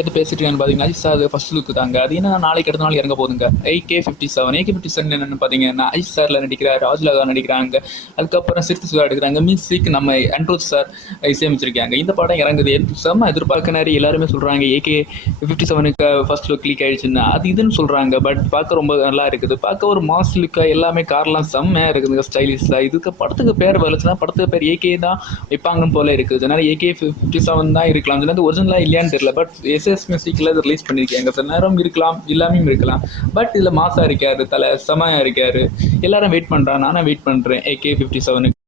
எது பேசிட்டு பார்த்தீங்கன்னா ஐஸ் சார் ஃபர்ஸ்ட் லுக் தாங்க. அது என்ன நாளைக்கு அடுத்த நாள் இறங்க போதுங்க. AK-57 என்னென்னு பார்த்தீங்கன்னா ஐஸ் சாரில் நடிக்கிறார், ராஜ்லகா நடிக்கிறாங்க. அதுக்கப்புறம் சிறுத்தை சுதா எடுக்கிறாங்க. மியூசிக் நம்ம அண்ட்ரூத் சார் இசையமைச்சிருக்காங்க. இந்த படம் இறங்குது செம்ம எதிர்பார்க்க நிறைய எல்லாருமே சொல்கிறாங்க AK-57க்கு ஃபர்ஸ்ட் லுக் கிளிக் ஆயிடுச்சுன்னா அது இதுன்னு சொல்கிறாங்க. பட் பார்க்க ரொம்ப நல்லா இருக்குது. பார்க்க ஒரு மாஸ் லுக்காக எல்லாமே கார்லாம் செம்மையாக இருக்குதுங்க, ஸ்டைலிஷாக. இதுக்கு படத்துக்கு பேர் வரச்சுன்னா படத்துக்கு பேர் AK தான் வைப்பாங்கன்னு போல இருக்குது. அதனால் AK-57 தான் இருக்கலாம். அது ஒரிஜினலாக இல்லையான்னு தெரியல. பட் SS மியூசிக்கில் இது ரிலீஸ் பண்ணியிருக்காங்க. சில நேரம் இருக்கலாம், இல்லாமையும் இருக்கலாம். பட் இதில் மாசாக இருக்காரு, தலை செமையாக இருக்காரு. எல்லாரும் வெயிட் பண்ணுறான், நானும் வெயிட் பண்ணுறேன் AK-57க்கு.